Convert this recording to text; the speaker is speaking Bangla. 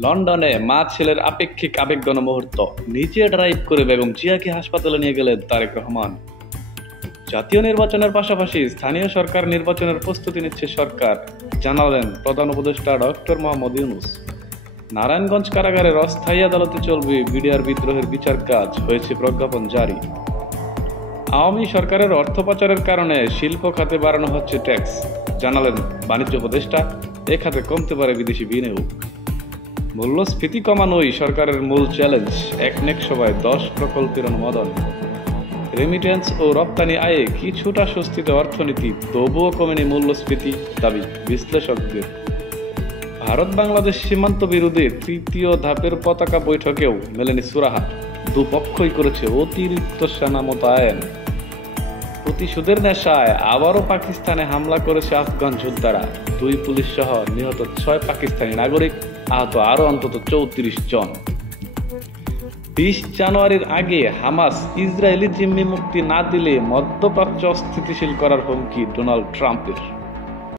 লন্ডনে মা ছেলের আপেক্ষিক আবেগঘন মুহূর্ত, নিজে ড্রাইভ করে বেগম জিয়াকে হাসপাতালে নিয়ে গেলেন তারেক রহমান। জাতীয় নির্বাচনের পাশাপাশি স্থানীয় সরকার নির্বাচনের প্রস্তুতি নিচ্ছে সরকার, জানালেন প্রধান উপদেষ্টা ডক্টর মোহাম্মদ ইউনূস। নারায়ণগঞ্জ কারাগারের অস্থায়ী আদালতে চলবে বিডিআর বিদ্রোহের বিচার কাজ, হয়েছে প্রজ্ঞাপন জারি। আওয়ামী সরকারের অর্থ পাচারের কারণে শিল্প খাতে বাড়ানো হচ্ছে ট্যাক্স, জানালেন বাণিজ্য উপদেষ্টা। এ খাতে কমতে পারে বিদেশি বিনিয়োগ। মূল্যস্ফীতি কমানোই সরকারের মূল চ্যালেঞ্জ, একনেক সভায় 10 প্রকল্পের অনুমোদন। রেমিটেন্স ও রপ্তানি আয়ে কিছুটা স্বস্তিতে অর্থনীতি, তবুও কমেনি মূল্যস্ফীতি, দাবি বিশ্লেষকদের। ভারত বাংলাদেশ সীমান্ত বিরোধী তৃতীয় ধাপের পতাকা বৈঠকেও মেলেনি সুরাহা, দুপক্ষই করেছে অতিরিক্ত সেনা মোতায়েন। প্রতিশোধের নেশায় আবারও পাকিস্তানে হামলা করেছে আফগান যোদ্ধারা, 2 পুলিশ সহ নিহত 6 পাকিস্তানি নাগরিক, আহত আরো অন্তত 34 জন। 20 জানুয়ারির আগে হামাস ইসরায়েলি জিম্মি মুক্তি না দিলে মধ্যপ্রাচ্য অস্থিতিশীল করার হুমকি ডোনাল্ড ট্রাম্পের।